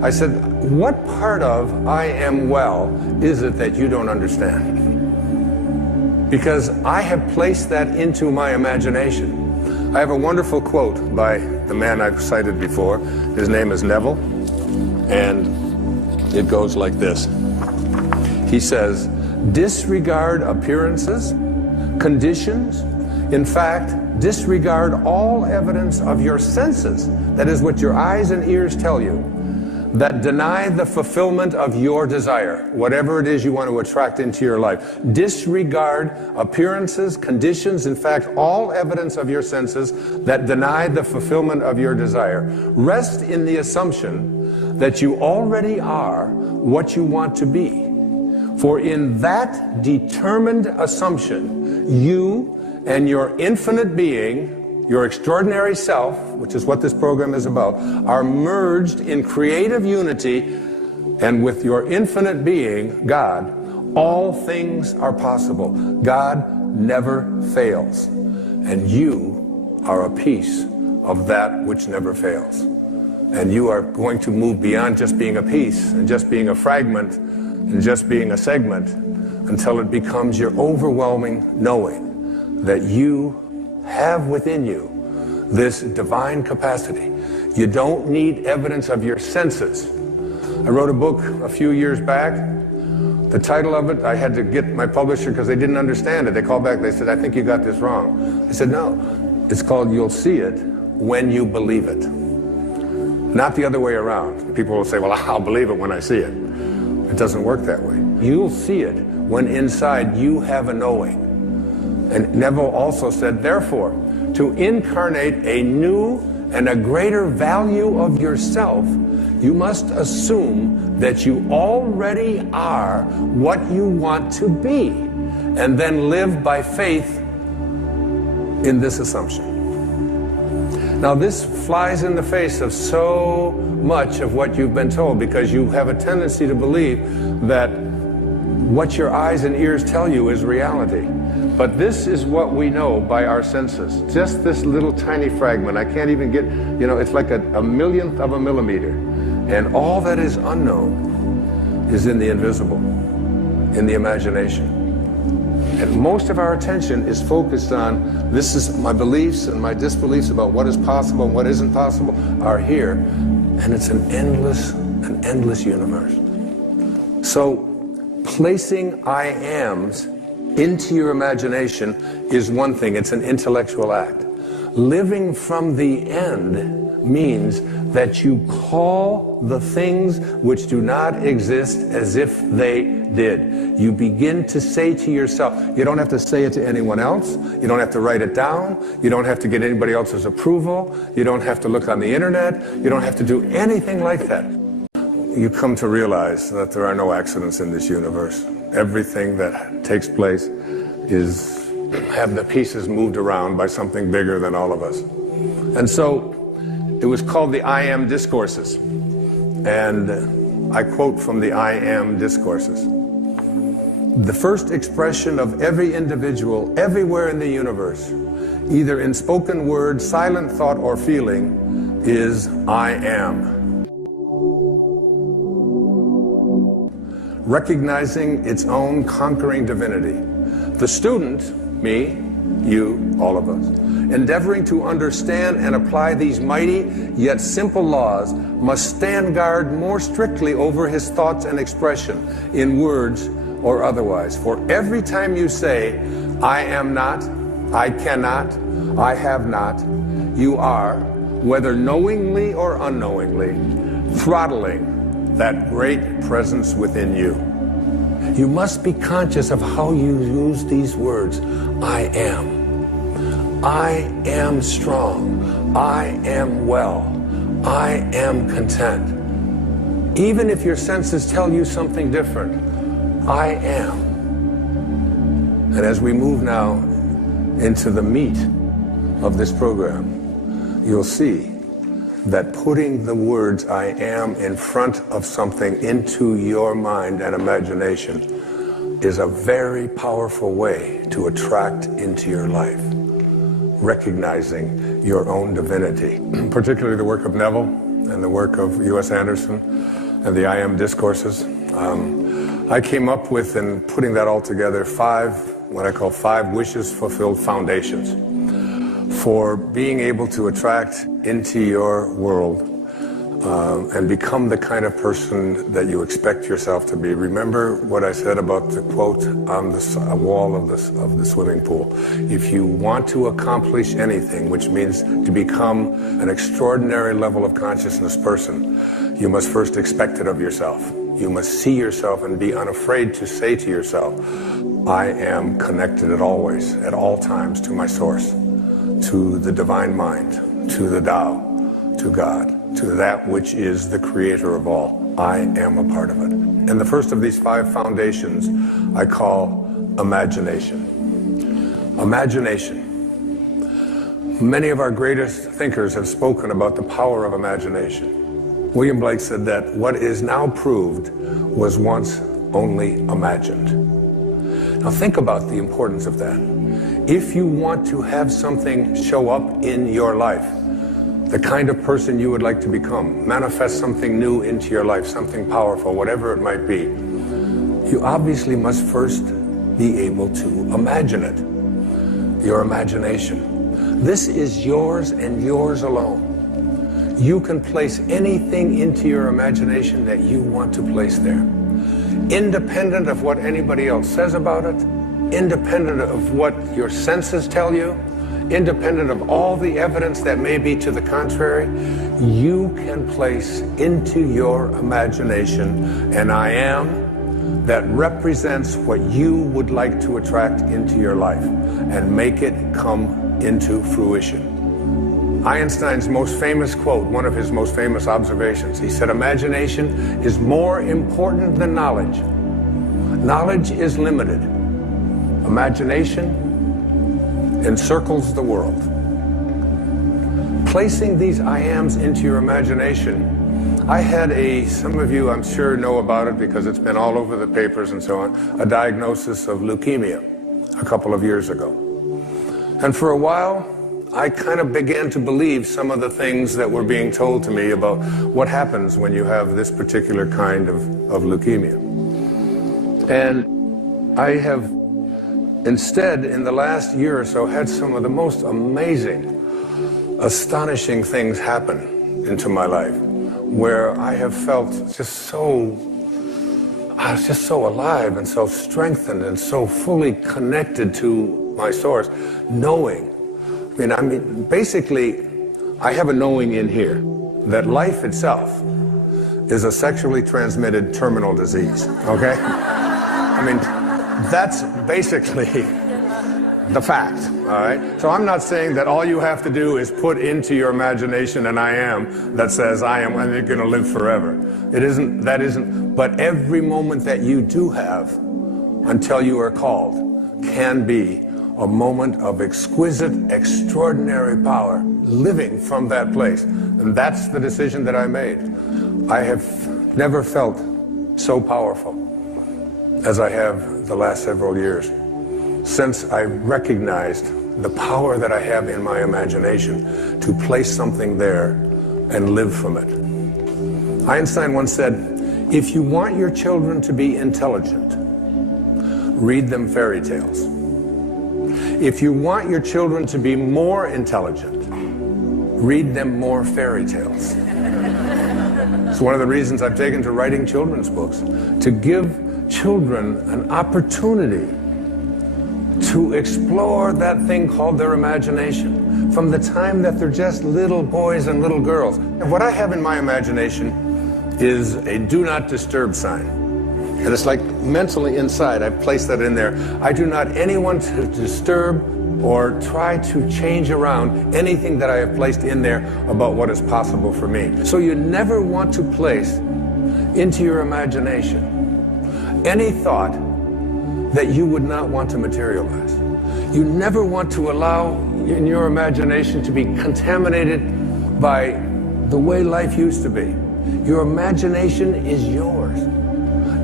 I said, what part of I am well is it that you don't understand? Because I have placed that into my imagination. I have a wonderful quote by the man I've cited before. His name is Neville, and it goes like this. He says, disregard appearances, conditions, in fact, disregard all evidence of your senses, that is what your eyes and ears tell you, that deny the fulfillment of your desire, whatever it is you want to attract into your life. Disregard appearances, conditions, in fact, all evidence of your senses that deny the fulfillment of your desire. Rest in the assumption that you already are what you want to be. For in that determined assumption, you and your infinite being, your extraordinary self, which is what this program is about, are merged in creative unity, and with your infinite being, God, all things are possible. God never fails, and you are a piece of that which never fails. And you are going to move beyond just being a piece and just being a fragment and just being a segment until it becomes your overwhelming knowing that you have within you this divine capacity. You don't need evidence of your senses. I wrote a book a few years back. The title of it, I had to get my publisher because they didn't understand it. They called back, they said, I think you got this wrong. I said, no, it's called You'll See It When You Believe It. Not the other way around. People will say, well, I'll believe it when I see it. It doesn't work that way. You'll see it when inside you have a knowing. And Neville also said, therefore, to incarnate a new and a greater value of yourself, you must assume that you already are what you want to be, and then live by faith in this assumption. Now, this flies in the face of so much of what you've been told, because you have a tendency to believe that what your eyes and ears tell you is reality. But this is what we know by our senses. Just this little tiny fragment. I can't even get, it's like a millionth of a millimeter. And all that is unknown is in the invisible, in the imagination. And most of our attention is focused on, this is my beliefs and my disbeliefs about what is possible and what isn't possible are here. And it's an endless universe. So placing I ams into your imagination is one thing. It's an intellectual act. Living from the end means that you call the things which do not exist as if they did. You begin to say to yourself, you don't have to say it to anyone else, you don't have to write it down, you don't have to get anybody else's approval, you don't have to look on the internet, you don't have to do anything like that. You come to realize that there are no accidents in this universe. Everything that takes place have the pieces moved around by something bigger than all of us. And so it was called the I Am Discourses. And I quote from the I Am Discourses. The first expression of every individual everywhere in the universe, either in spoken word, silent thought, or feeling, is I am. Recognizing its own conquering divinity. The student, me, you, all of us, endeavoring to understand and apply these mighty yet simple laws, must stand guard more strictly over his thoughts and expression, in words or otherwise. For every time you say, I am not, I cannot, I have not, you are, whether knowingly or unknowingly, throttling that great presence within you. You must be conscious of how you use these words. I am. I am strong. I am well. I am content. Even if your senses tell you something different, I am. And as we move now into the meat of this program, you'll see that putting the words I am in front of something into your mind and imagination is a very powerful way to attract into your life, recognizing your own divinity. Particularly the work of Neville and the work of U.S. Anderson and the I Am discourses, I came up with, in putting that all together, what I call 5 wishes fulfilled foundations for being able to attract into your world and become the kind of person that you expect yourself to be. Remember what I said about the quote on the wall of the swimming pool. If you want to accomplish anything, which means to become an extraordinary level of consciousness person, you must first expect it of yourself. You must see yourself and be unafraid to say to yourself, I am connected at all times to my source, to the divine mind, to the Tao, to God, to that which is the creator of all. I am a part of it. And the first of these 5 foundations I call imagination. Imagination. Many of our greatest thinkers have spoken about the power of imagination. William Blake said that what is now proved was once only imagined. Now think about the importance of that. If you want to have something show up in your life, the kind of person you would like to become, manifest something new into your life, something powerful, whatever it might be, you obviously must first be able to imagine it. Your imagination. This is yours and yours alone. You can place anything into your imagination that you want to place there, independent of what anybody else says about it, independent of what your senses tell you, independent of all the evidence that may be to the contrary. You can place into your imagination an I am that represents what you would like to attract into your life and make it come into fruition. Einstein's most famous quote, one of his most famous observations, he said, imagination is more important than knowledge. Knowledge is limited. Imagination encircles the world. Placing these I ams into your imagination, I had some of you I'm sure know about it because it's been all over the papers and so on, a diagnosis of leukemia a couple of years ago. And for a while, I kind of began to believe some of the things that were being told to me about what happens when you have this particular kind of leukemia. And I have instead, in the last year or so, had some of the most amazing, astonishing things happen into my life, where I have felt I was just so alive and so strengthened and so fully connected to my source, knowing. Basically, I have a knowing in here that life itself is a sexually transmitted terminal disease, okay? That's basically the fact, all right? So I'm not saying that all you have to do is put into your imagination an I am that says I am, and you're going to live forever. That isn't, but every moment that you do have until you are called can be a moment of exquisite, extraordinary power, living from that place. And that's the decision that I made. I have never felt so powerful as I have the last several years, since I recognized the power that I have in my imagination to place something there and live from it. Einstein once said, if you want your children to be intelligent, read them fairy tales. If you want your children to be more intelligent, read them more fairy tales. It's one of the reasons I've taken to writing children's books, to give children an opportunity to explore that thing called their imagination from the time that they're just little boys and little girls. And what I have in my imagination is a do not disturb sign. And it's like mentally inside, I've placed that in there. I do not anyone to disturb or try to change around anything that I have placed in there about what is possible for me. So you never want to place into your imagination any thought that you would not want to materialize. You never want to allow in your imagination to be contaminated by the way life used to be. Your imagination is yours.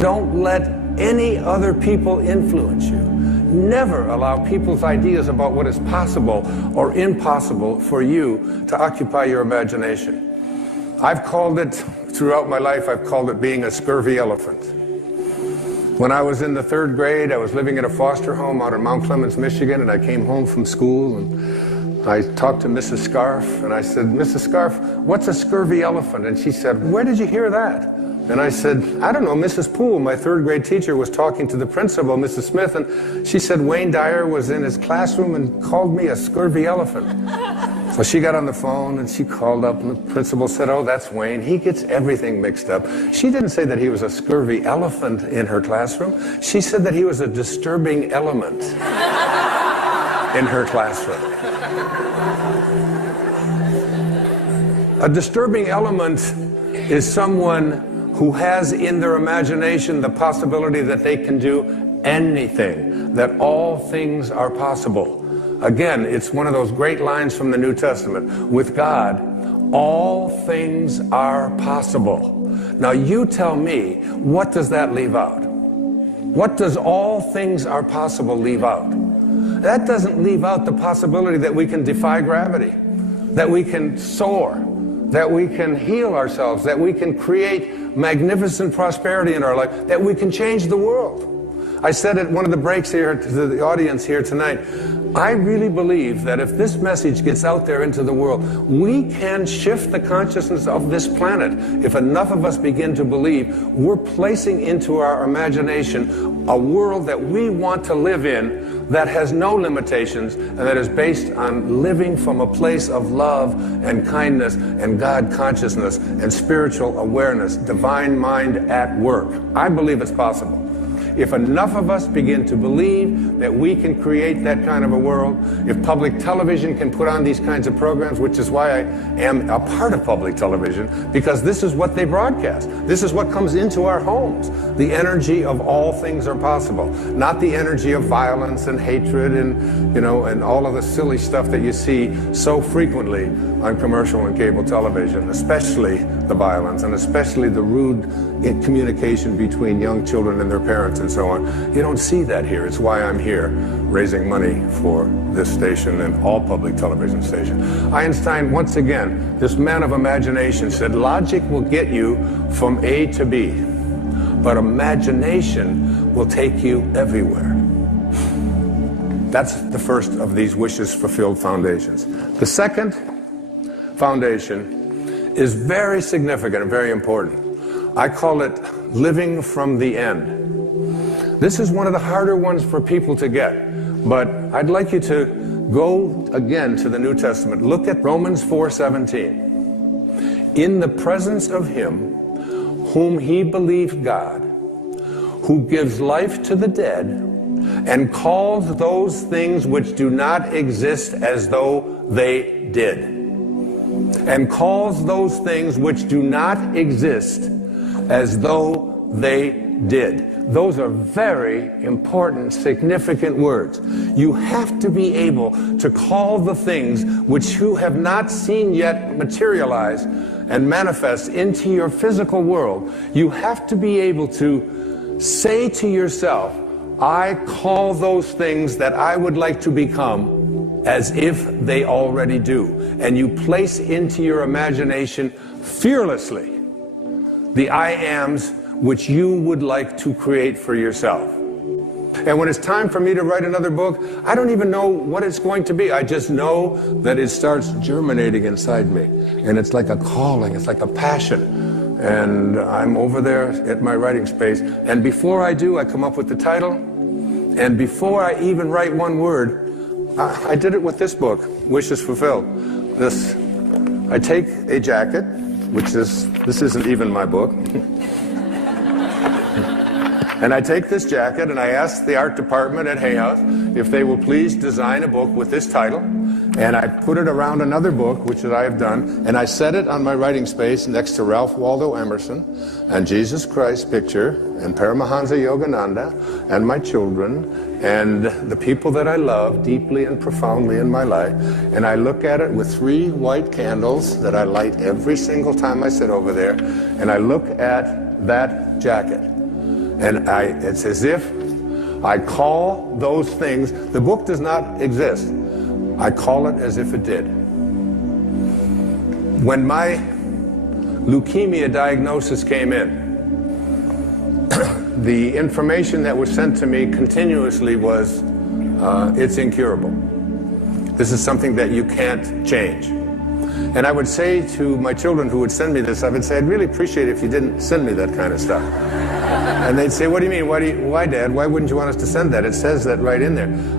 Don't let any other people influence you. Never allow people's ideas about what is possible or impossible for you to occupy your imagination. I've called it, throughout my life, I've called it being a scurvy elephant. When I was in the 3rd grade, I was living in a foster home out in Mount Clemens, Michigan, and I came home from school and I talked to Mrs. Scarf and I said, Mrs. Scarf, what's a scurvy elephant? And she said, where did you hear that? And I said, I don't know, Mrs. Poole, my 3rd grade teacher, was talking to the principal, Mrs. Smith, and she said Wayne Dyer was in his classroom and called me a scurvy elephant. So she got on the phone and she called up and the principal said, oh, that's Wayne. He gets everything mixed up. She didn't say that he was a scurvy elephant in her classroom. She said that he was a disturbing element in her classroom. A disturbing element is someone who has in their imagination the possibility that they can do anything, that all things are possible. Again, it's one of those great lines from the New Testament. With God, all things are possible. Now you tell me, what does that leave out? What does all things are possible leave out? That doesn't leave out the possibility that we can defy gravity, that we can soar, that we can heal ourselves, that we can create magnificent prosperity in our life, that we can change the world. I said at one of the breaks here to the audience here tonight, I really believe that if this message gets out there into the world, we can shift the consciousness of this planet. If enough of us begin to believe, we're placing into our imagination a world that we want to live in that has no limitations and that is based on living from a place of love and kindness and God consciousness and spiritual awareness, divine mind at work. I believe it's possible. If enough of us begin to believe that we can create that kind of a world, if public television can put on these kinds of programs, which is why I am a part of public television, because this is what they broadcast. This is what comes into our homes. The energy of all things are possible, not the energy of violence and hatred and, and all of the silly stuff that you see so frequently on commercial and cable television, especially the violence and especially the rude communication between young children and their parents and so on. You don't see that here. It's why I'm here raising money for this station and all public television stations. Einstein, once again, this man of imagination, said logic will get you from A to B, but imagination will take you everywhere. That's the first of these wishes fulfilled foundations. The second foundation is very significant and very important. I call it living from the end. This is one of the harder ones for people to get, but I'd like you to go again to the New Testament. Look at Romans 4:17. In the presence of him whom he believed God, who gives life to the dead and calls those things which do not exist as though they did. And calls those things which do not exist as though they did. Those are very important, significant words. You have to be able to call the things which you have not seen yet materialize and manifest into your physical world. You have to be able to say to yourself, I call those things that I would like to become as if they already do. And you place into your imagination fearlessly the I ams which you would like to create for yourself. And when it's time for me to write another book, I don't even know what it's going to be. I just know that it starts germinating inside me. And it's like a calling, it's like a passion. And I'm over there at my writing space. And before I do, I come up with the title. And before I even write one word, I did it with this book, Wishes Fulfilled. I take a jacket, this isn't even my book. And I take this jacket and I ask the art department at Hay House if they will please design a book with this title. And I put it around another book, which I have done, and I set it on my writing space next to Ralph Waldo Emerson and Jesus Christ picture and Paramahansa Yogananda and my children and the people that I love deeply and profoundly in my life. And I look at it with 3 white candles that I light every single time I sit over there. And I look at that jacket. And it's as if I call those things, the book does not exist. I call it as if it did. When my leukemia diagnosis came in, the information that was sent to me continuously was, it's incurable. This is something that you can't change. And I would say to my children who would send me this, I would say, I'd really appreciate it if you didn't send me that kind of stuff. And they'd say, what do you mean? Why, Dad? Why wouldn't you want us to send that? It says that right in there.